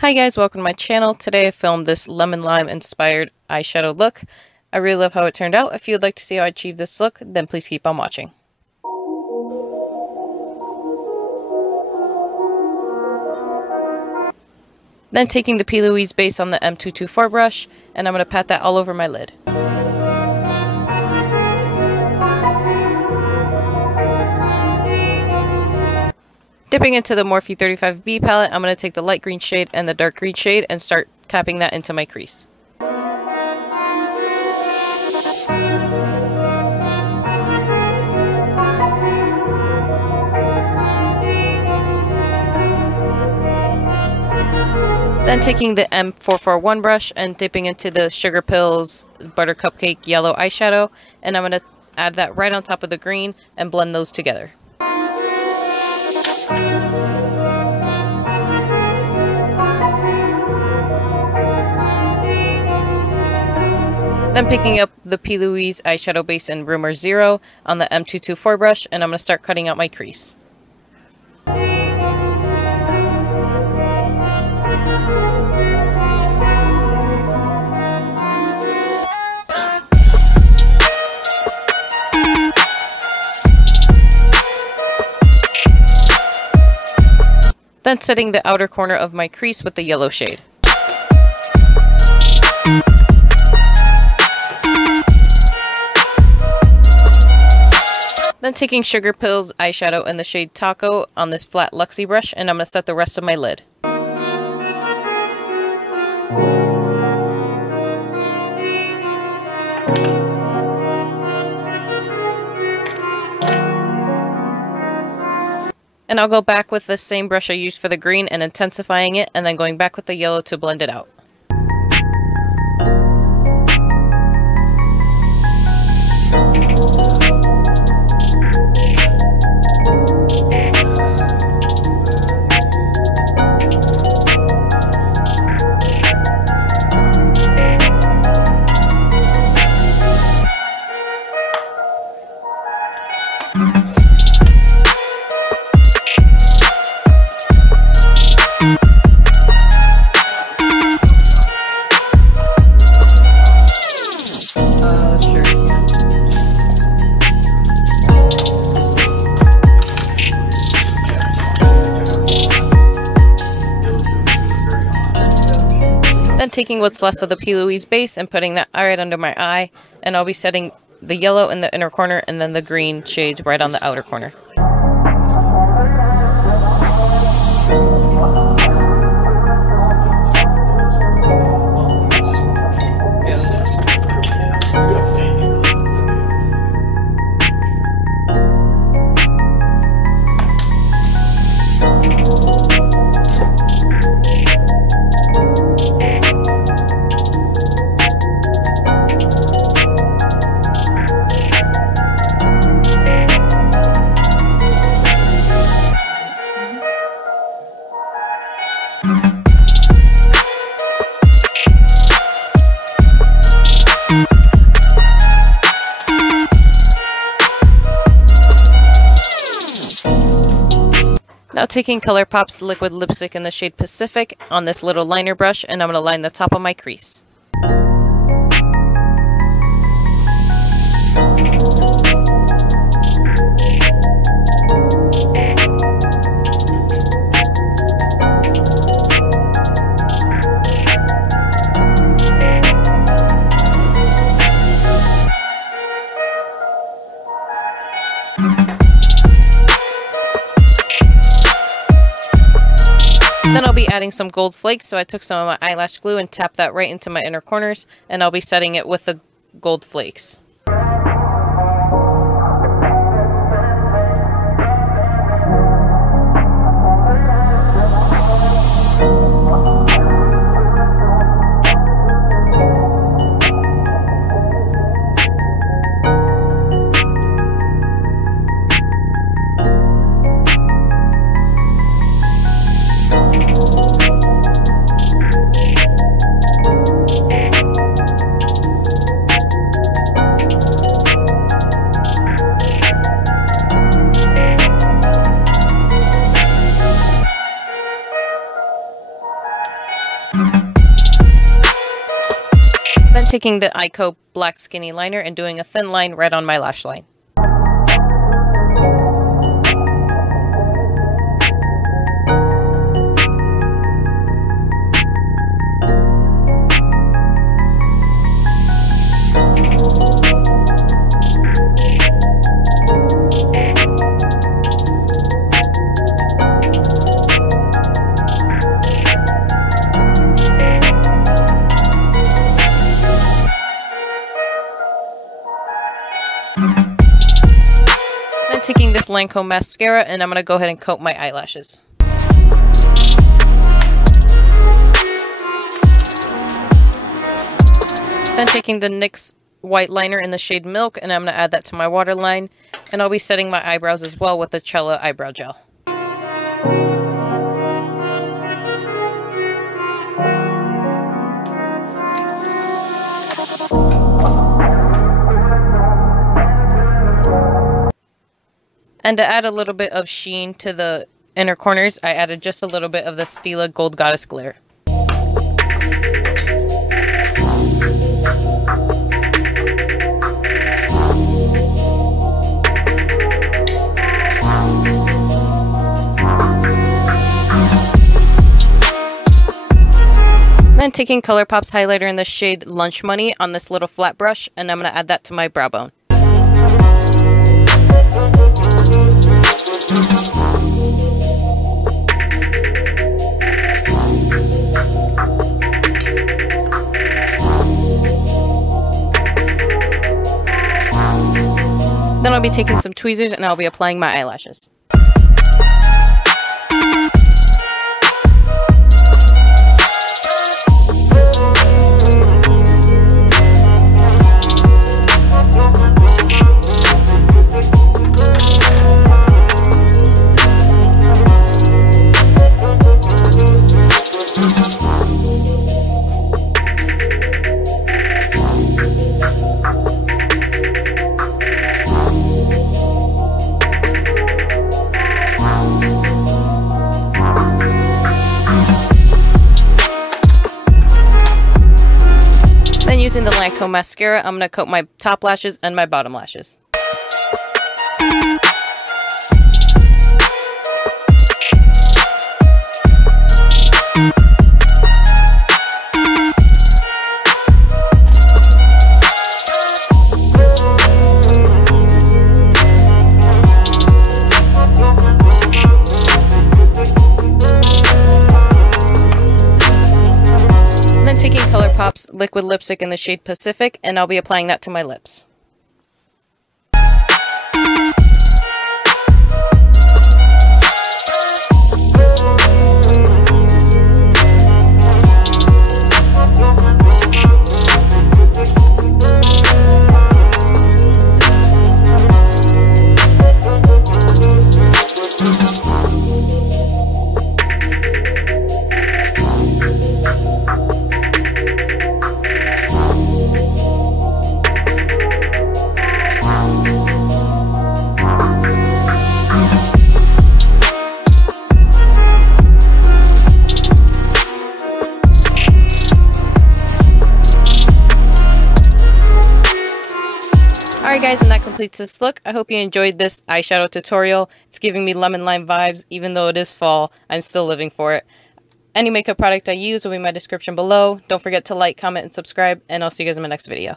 Hi guys, welcome to my channel. Today I filmed this lemon lime inspired eyeshadow look. I really love how it turned out. If you would like to see how I achieved this look, then please keep on watching. Then taking the p.louise base on the M224 brush, and I'm going to pat that all over my lid. Dipping into the Morphe 35B palette, I'm going to take the light green shade and the dark green shade and start tapping that into my crease. Then taking the M441 brush and dipping into the Sugarpill's Buttercupcake yellow eyeshadow, and I'm going to add that right on top of the green and blend those together. Then picking up the p.louise eyeshadow base in Rumor 0 on the M224 brush, and I'm going to start cutting out my crease. Then setting the outer corner of my crease with the yellow shade. Then taking Sugarpill's eyeshadow in the shade Tako on this flat Luxie brush, and I'm going to set the rest of my lid. And I'll go back with the same brush I used for the green and intensifying it, and then going back with the yellow to blend it out. Then taking what's left of the p.louise base and putting that right under my eye, and I'll be setting the yellow in the inner corner and then the green shades right on the outer corner. Now taking Colourpop's liquid lipstick in the shade Pacific on this little liner brush, and I'm going to line the top of my crease. Then I'll be adding some gold flakes, so I took some of my eyelash glue and tapped that right into my inner corners, and I'll be setting it with the gold flakes. Then taking the Tako black skinny liner and doing a thin line right on my lash line. Then taking this Lancome mascara and I'm going to go ahead and coat my eyelashes. Then taking the NYX white liner in the shade Milk and I'm going to add that to my waterline. And I'll be setting my eyebrows as well with the Cella eyebrow gel. And to add a little bit of sheen to the inner corners, I added just a little bit of the Stila Gold Goddess glitter. Then taking Colourpop's highlighter in the shade Lunch Money on this little flat brush, and I'm going to add that to my brow bone. Then I'll be taking some tweezers and I'll be applying my eyelashes. Using the Lancome mascara, I'm going to coat my top lashes and my bottom lashes. Taking Colourpop's liquid lipstick in the shade Pacific, and I'll be applying that to my lips. Alright guys, and that completes this look. I hope you enjoyed this eyeshadow tutorial. It's giving me lemon lime vibes. Even though it is fall, I'm still living for it. Any makeup product I use will be in my description below. Don't forget to like, comment, and subscribe, and I'll see you guys in my next video.